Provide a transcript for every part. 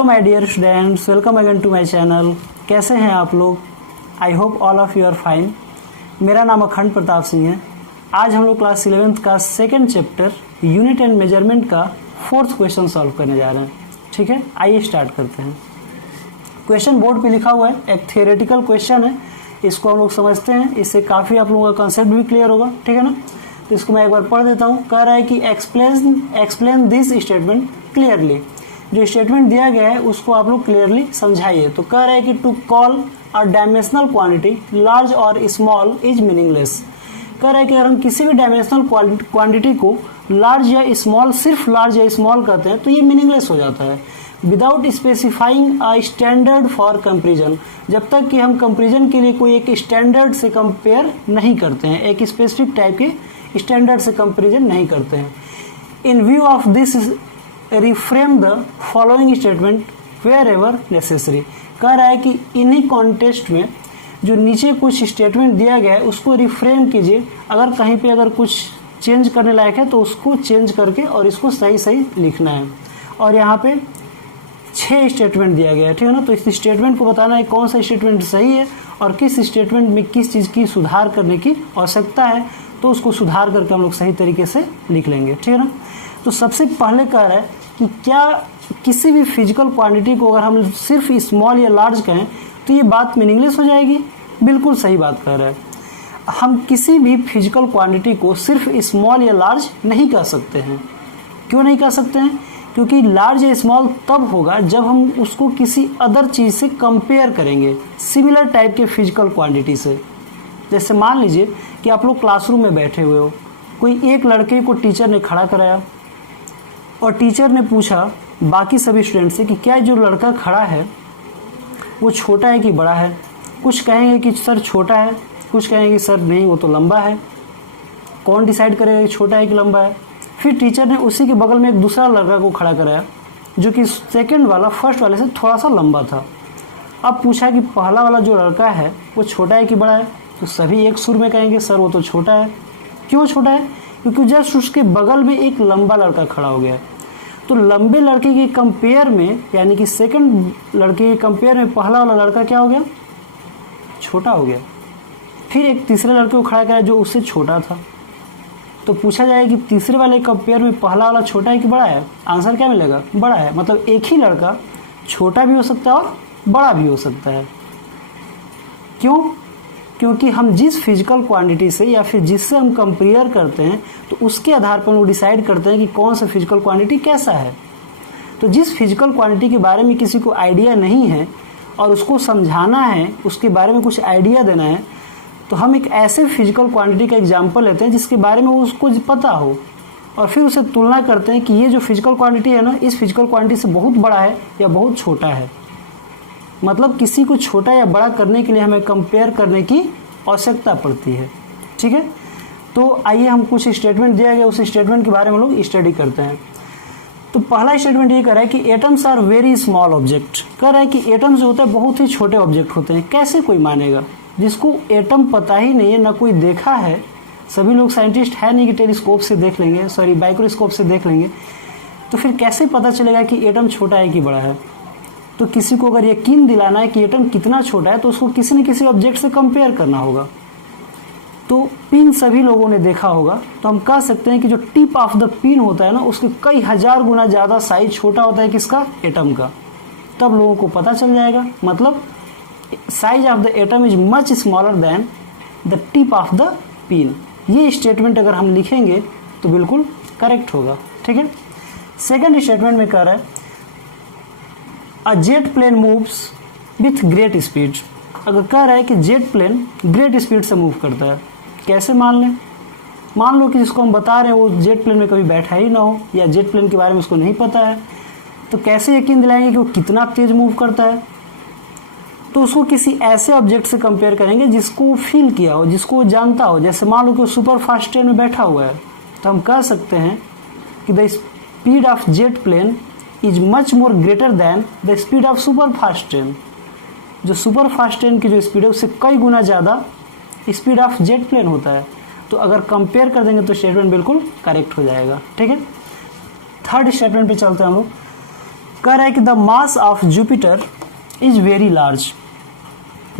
Hello my dear students, welcome again to my channel. कैसे हैं आप लोग? I hope all of you are fine. मेरा नाम अखंड प्रताप सिंह है। आज हम लोग क्लास 11th का second chapter unit and measurement का फोर्थ क्वेश्चन सॉल्व करने जा रहे हैं। ठीक है, आइए स्टार्ट करते हैं। क्वेश्चन बोर्ड पे लिखा हुआ है, एक थियोरेटिकल क्वेश्चन है, इसको हम लोग समझते हैं, इससे काफ़ी आप लोगों का कंसेप्ट भी क्लियर होगा। ठीक है ना, तो इसको मैं एक बार पढ़ देता हूँ। कह रहा है कि एक्सप्लेन दिस स्टेटमेंट क्लियरली। जो स्टेटमेंट दिया गया है उसको आप लोग क्लियरली समझाइए। तो कह रहा है कि to call a dimensional quantity large और स्मॉल इज मीनिंगलेस। कह रहा है कि अगर हम किसी भी डायमेंशनल क्वांटिटी को लार्ज या स्मॉल, सिर्फ लार्ज या स्मॉल कहते हैं तो ये मीनिंगलेस हो जाता है। Without specifying a standard for comparison, जब तक कि हम कंपेरिजन के लिए कोई एक स्टैंडर्ड से कंपेयर नहीं करते हैं, एक स्पेसिफिक टाइप के स्टैंडर्ड से कंपेरिजन नहीं करते हैं। In view of this reframe the following statement wherever necessary. कह रहा है कि इन्हीं कॉन्टेक्स्ट में जो नीचे कुछ स्टेटमेंट दिया गया है उसको रिफ्रेम कीजिए। अगर कहीं पे अगर कुछ चेंज करने लायक है तो उसको चेंज करके और इसको सही सही लिखना है। और यहाँ पे 6 स्टेटमेंट दिया गया है। ठीक है ना, तो इस स्टेटमेंट को बताना है कौन सा स्टेटमेंट सही है और किस स्टेटमेंट में किस चीज़ की सुधार करने की आवश्यकता है, तो उसको सुधार करके हम लोग सही तरीके से लिख लेंगे। ठीक है ना, तो सबसे पहले कह रहा है कि क्या किसी भी फिजिकल क्वांटिटी को अगर हम सिर्फ स्मॉल या लार्ज कहें तो ये बात मीनिंगलेस हो जाएगी। बिल्कुल सही बात कह रहा है। हम किसी भी फिजिकल क्वांटिटी को सिर्फ स्मॉल या लार्ज नहीं कह सकते हैं। क्यों नहीं कह सकते हैं? क्योंकि लार्ज या स्मॉल तब होगा जब हम उसको किसी अदर चीज़ से कंपेयर करेंगे, सिमिलर टाइप के फिजिकल क्वांटिटी से। जैसे मान लीजिए कि आप लोग क्लासरूम में बैठे हुए हो, कोई एक लड़के को टीचर ने खड़ा कराया और टीचर ने पूछा बाकी सभी स्टूडेंट से कि क्या जो लड़का खड़ा है वो छोटा है कि बड़ा है। कुछ कहेंगे कि सर छोटा है, कुछ कहेंगे कि सर नहीं वो तो लंबा है। कौन डिसाइड करेगा कि छोटा है कि लंबा है? फिर टीचर ने उसी के बगल में एक दूसरा लड़का को खड़ा कराया जो कि सेकंड वाला फर्स्ट वाले से थोड़ा सा लंबा था। अब पूछा कि पहला वाला जो लड़का है वो छोटा है कि बड़ा है, तो सभी एक सुर में कहेंगे सर वो तो छोटा है। क्यों छोटा है? क्योंकि जस्ट उसके बगल में एक लंबा लड़का खड़ा हो गया। तो लंबे लड़के के कंपेयर में, यानी कि सेकंड लड़के के कंपेयर में पहला वाला लड़का क्या हो गया? छोटा हो गया। फिर एक तीसरे लड़के को खड़ा कराया जो उससे छोटा था। तो पूछा जाए कि तीसरे वाले कंपेयर में पहला वाला छोटा है कि बड़ा है? आंसर क्या मिलेगा? बड़ा है। मतलब एक ही लड़का छोटा भी हो सकता है और बड़ा भी हो सकता है। क्यों? क्योंकि हम जिस फिजिकल क्वांटिटी से या फिर जिससे हम कंपेयर करते हैं तो उसके आधार पर वो डिसाइड करते हैं कि कौन सा फिजिकल क्वांटिटी कैसा है। तो जिस फिजिकल क्वांटिटी के बारे में किसी को आइडिया नहीं है और उसको समझाना है, उसके बारे में कुछ आइडिया देना है, तो हम एक ऐसे फिजिकल क्वांटिटी का एग्जाम्पल लेते हैं जिसके बारे में उसको पता हो और फिर उसे तुलना करते हैं कि ये जो फिजिकल क्वांटिटी है ना, इस फिजिकल क्वांटिटी से बहुत बड़ा है या बहुत छोटा है। मतलब किसी को छोटा या बड़ा करने के लिए हमें कंपेयर करने की आवश्यकता पड़ती है। ठीक है, तो आइए हम कुछ स्टेटमेंट दिया गया उस स्टेटमेंट के बारे में लोग स्टडी करते हैं। तो पहला स्टेटमेंट ये कह रहा है कि atoms are very small object. कह रहा है कि एटम्स जो होता है बहुत ही छोटे ऑब्जेक्ट होते हैं। कैसे कोई मानेगा? जिसको एटम पता ही नहीं है, ना कोई देखा है, सभी लोग साइंटिस्ट है नहीं कि टेलीस्कोप से देख लेंगे, सॉरी माइक्रोस्कोप से देख लेंगे, तो फिर कैसे पता चलेगा कि एटम छोटा है कि बड़ा है? तो किसी को अगर यकीन दिलाना है कि एटम कितना छोटा है तो उसको किसी न किसी ऑब्जेक्ट से कंपेयर करना होगा। तो पिन सभी लोगों ने देखा होगा, तो हम कह सकते हैं कि जो टिप ऑफ द पिन होता है ना, उसके कई हजार गुना ज़्यादा साइज छोटा होता है किसका? एटम का। तब लोगों को पता चल जाएगा। मतलब size of the atom is much smaller than the tip of the pin. ये स्टेटमेंट अगर हम लिखेंगे तो बिल्कुल करेक्ट होगा। ठीक है, सेकेंड स्टेटमेंट में कह रहा है a jet plane moves with great speed. अगर कह रहा है कि जेट प्लेन ग्रेट स्पीड से मूव करता है, कैसे मान लें? मान लो कि जिसको हम बता रहे हैं वो जेट प्लेन में कभी बैठा ही ना हो या जेट प्लेन के बारे में उसको नहीं पता है, तो कैसे यकीन दिलाएंगे कि वो कितना तेज मूव करता है? तो उसको किसी ऐसे ऑब्जेक्ट से कंपेयर करेंगे जिसको वो फील किया हो, जिसको वो जानता हो। जैसे मान लो कि वो सुपर फास्ट ट्रेन में बैठा हुआ है, तो हम कह सकते हैं कि the speed of jet plane is much more greater than the speed of super fast train. जो सुपर फास्ट ट्रेन की जो स्पीड है उससे कई गुना ज़्यादा स्पीड ऑफ जेट प्लेन होता है। तो अगर कंपेयर कर देंगे तो स्टेटमेंट बिल्कुल करेक्ट हो जाएगा। ठीक है, थर्ड स्टेटमेंट पे चलते हैं हम लोग। कह रहा है कि the mass of Jupiter is very large.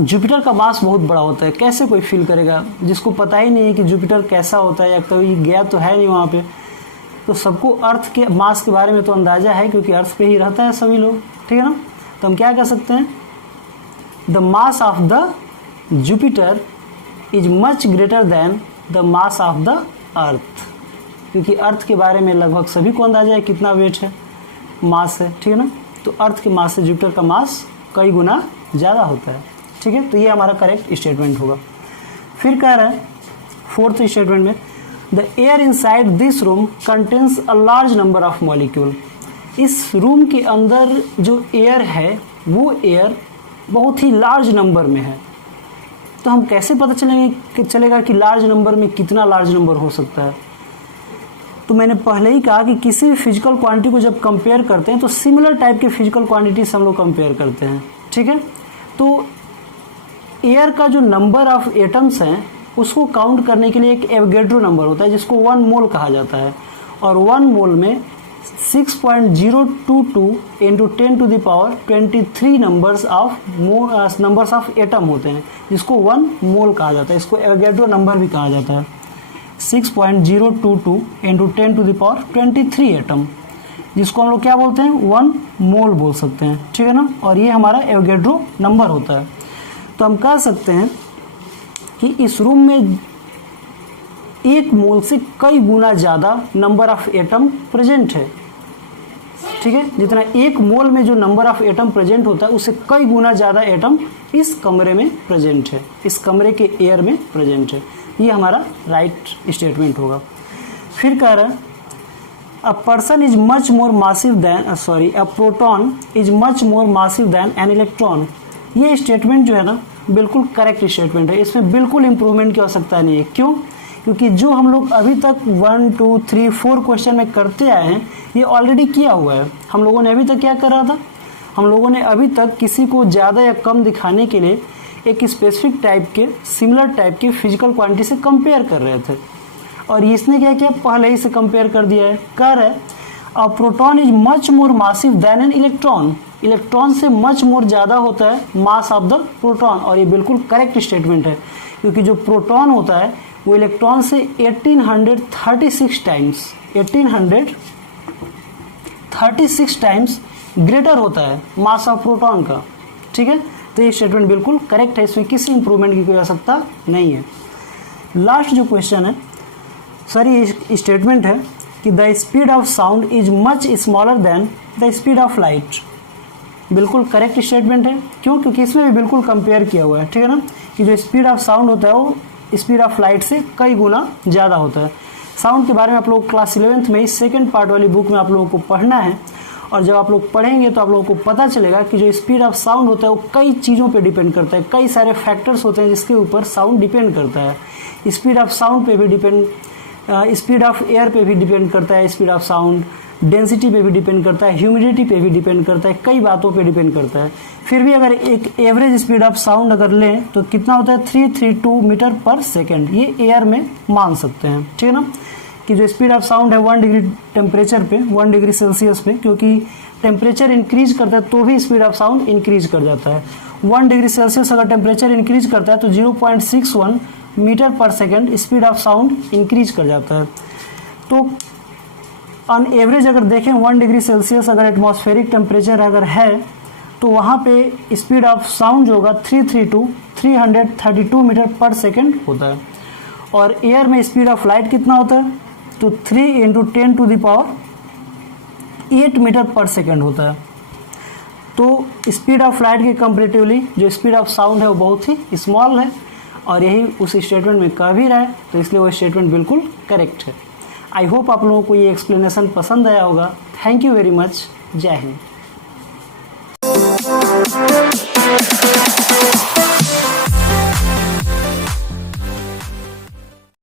Jupiter का मास बहुत बड़ा होता है। कैसे कोई फील करेगा जिसको पता ही नहीं है कि जुपिटर कैसा होता है या कभी गया तो है नहीं वहाँ पे। तो सबको अर्थ के मास के बारे में तो अंदाज़ा है क्योंकि अर्थ पे ही रहता है सभी लोग, ठीक है ना। तो हम क्या कह सकते हैं, the mass of the Jupiter is much greater than the mass of the earth, क्योंकि अर्थ के बारे में लगभग सभी को अंदाजा है कितना वेट है, मास है, ठीक है ना। तो अर्थ के मास से जुपिटर का मास कई गुना ज़्यादा होता है, ठीक है। तो ये हमारा करेक्ट स्टेटमेंट होगा। फिर कह रहा है फोर्थ स्टेटमेंट में, the air inside this room contains a large number of molecule. इस रूम के अंदर जो एयर है वो एयर बहुत ही लार्ज नंबर में है। तो हम कैसे पता चलेगा कि लार्ज नंबर में कितना लार्ज नंबर हो सकता है। तो मैंने पहले ही कहा कि किसी भी फिजिकल क्वांटिटी को जब कंपेयर करते हैं तो सिमिलर टाइप के फिजिकल क्वांटिटी से हम लोग कंपेयर करते हैं, ठीक है। तो एयर का जो नंबर ऑफ एटम्स हैं उसको काउंट करने के लिए एक एवोगैड्रो नंबर होता है जिसको 1 मोल कहा जाता है, और 1 मोल में 6.022 इंटू 10⁻23 नंबर्स ऑफ एटम होते हैं जिसको 1 मोल कहा जाता है। इसको एवोगैड्रो नंबर भी कहा जाता है। 6.022 इंटू 10⁻23 एटम, जिसको हम लोग क्या बोलते हैं, 1 मोल बोल सकते हैं, ठीक है ना। और ये हमारा एवोगैड्रो नंबर होता है। तो हम कह सकते हैं कि इस रूम में 1 मोल से कई गुना ज़्यादा नंबर ऑफ एटम प्रेजेंट है, ठीक है। जितना 1 मोल में जो नंबर ऑफ एटम प्रेजेंट होता है उससे कई गुना ज़्यादा एटम इस कमरे में प्रेजेंट है, इस कमरे के एयर में प्रेजेंट है। ये हमारा राइट स्टेटमेंट होगा। फिर कह रहा है a person is much more massive than a proton is much more massive than an electron. ये स्टेटमेंट जो है ना बिल्कुल करेक्ट स्टेटमेंट है। इसमें बिल्कुल इम्प्रूवमेंट की आवश्यकता नहीं है। क्यों? क्योंकि जो हम लोग अभी तक 1, 2, 3, 4 क्वेश्चन में करते आए हैं ये ऑलरेडी किया हुआ है। हम लोगों ने अभी तक क्या करा था, हम लोगों ने अभी तक किसी को ज़्यादा या कम दिखाने के लिए एक स्पेसिफिक टाइप के, सिमिलर टाइप के फिजिकल क्वांटिटी से कंपेयर कर रहे थे। और इसने क्या किया, पहले ही से कंपेयर कर दिया है। कह रहा है a proton is much more massive than an electron. Electron से मच मोर ज़्यादा होता है मास ऑफ द प्रोटॉन, और ये बिल्कुल करेक्ट स्टेटमेंट है क्योंकि जो प्रोटॉन होता है वो इलेक्ट्रॉन से 1836 टाइम्स ग्रेटर होता है मास ऑफ प्रोटॉन का, ठीक है। तो ये स्टेटमेंट बिल्कुल करेक्ट है, इसमें किसी इंप्रूवमेंट की कोई आवश्यकता नहीं है। लास्ट जो क्वेश्चन है, ये स्टेटमेंट है कि the speed of sound is much smaller than the speed of light. बिल्कुल करेक्ट स्टेटमेंट है। क्यों? क्योंकि इसमें भी बिल्कुल कंपेयर किया हुआ है, ठीक है ना, कि जो स्पीड ऑफ साउंड होता है वो स्पीड ऑफ लाइट से कई गुना ज़्यादा होता है। साउंड के बारे में आप लोग क्लास 11th में ही सेकंड पार्ट वाली बुक में आप लोगों को पढ़ना है, और जब आप लोग पढ़ेंगे तो आप लोगों को पता चलेगा कि जो स्पीड ऑफ साउंड होता है वो कई चीज़ों पे डिपेंड करता है। कई सारे फैक्टर्स होते हैं जिसके ऊपर साउंड डिपेंड करता है। स्पीड ऑफ साउंड पे भी डिपेंड, स्पीड ऑफ एयर पे भी डिपेंड करता है, स्पीड ऑफ साउंड डेंसिटी पे भी डिपेंड करता है, ह्यूमिडिटी पे भी डिपेंड करता है, कई बातों पे डिपेंड करता है। फिर भी अगर एक एवरेज स्पीड ऑफ साउंड अगर लें तो कितना होता है, 332 मीटर पर सेकेंड। ये एयर में मान सकते हैं, ठीक है ना, कि जो स्पीड ऑफ साउंड है 1 डिग्री टेम्परेचर पे, 1 डिग्री सेल्सियस पे, क्योंकि टेम्परेचर इंक्रीज करता है तो भी स्पीड ऑफ साउंड इंक्रीज कर जाता है। 1 डिग्री सेल्सियस अगर टेम्परेचर इंक्रीज करता है तो 0.61 मीटर पर second speed of sound increase कर जाता है। तो ऑन एवरेज अगर देखें 1 डिग्री सेल्सियस अगर एटमॉस्फेरिक टेम्परेचर अगर है तो वहाँ पे स्पीड ऑफ साउंड जो होगा 332 मीटर पर सेकेंड होता है। और एयर में स्पीड ऑफ लाइट कितना होता है, तो 3 × 10⁸ मीटर पर सेकेंड होता है। तो स्पीड ऑफ लाइट के कंपेरेटिवली जो स्पीड ऑफ साउंड है वो बहुत ही स्मॉल है, और यही उस स्टेटमेंट में कह भी रहा है, तो इसलिए वो स्टेटमेंट बिल्कुल करेक्ट है। आई होप आप लोगों को ये एक्सप्लेनेशन पसंद आया होगा। Thank you very much. जय हिंद।